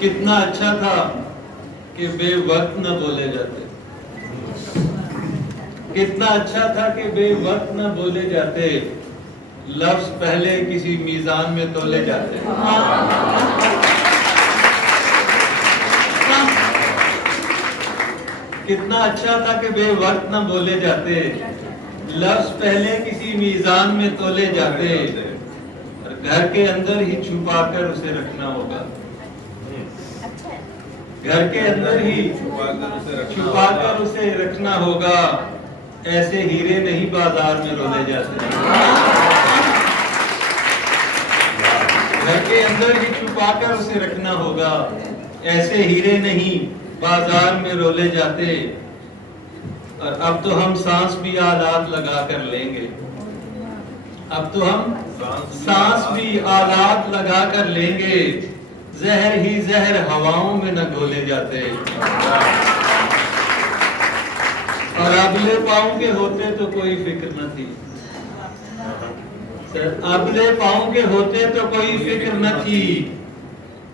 कितना अच्छा था कि बेवक्त न बोले जाते, कितना अच्छा था कि बेवक्त न बोले जाते, लफ्ज पहले किसी मीजान में तोले जाते। कितना अच्छा था कि बेवक्त न बोले जाते, लफ्ज पहले किसी मीजान में तोले जाते, और घर के अंदर ही छुपा कर उसे रखना होगा। घर के अंदर ही छुपा कर उसे रखना होगा, ऐसे हीरे नहीं बाजार में रोले जाते। घर के अंदर ही छुपा कर उसे रखना होगा, ऐसे हीरे नहीं बाजार में रोले जाते। और अब तो हम सांस भी आलात लगा कर लेंगे, अब तो हम सांस भी आलात लगा कर लेंगे, जहर ही जहर हवाओं में न घोले जाते। और अबले पाँव के होते तो कोई फिक्र न थी, अबले पाँव के होते तो कोई फिक्र न थी,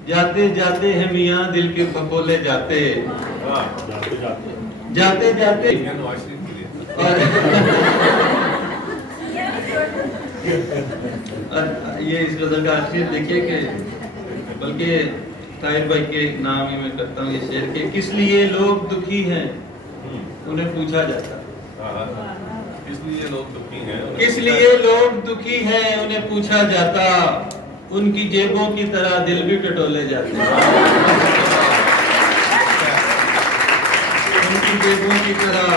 जाते जाते हैं मियाँ दिल के फकोले जाते, जाते जाते। और ये इस गजल का आखिर देखिए कि बल्कि ताहिर भाई के नाम ही मैं करता हूँ ये शेर के, किस लिए लोग दुखी हैं उन्हें पूछा जाता, इसलिए लोग दुखी हैं, इसलिए लोग दुखी हैं उन्हें पूछा जाता, उनकी जेबों की तरह दिल भी टटोले जाते, उनकी जेबों की तरह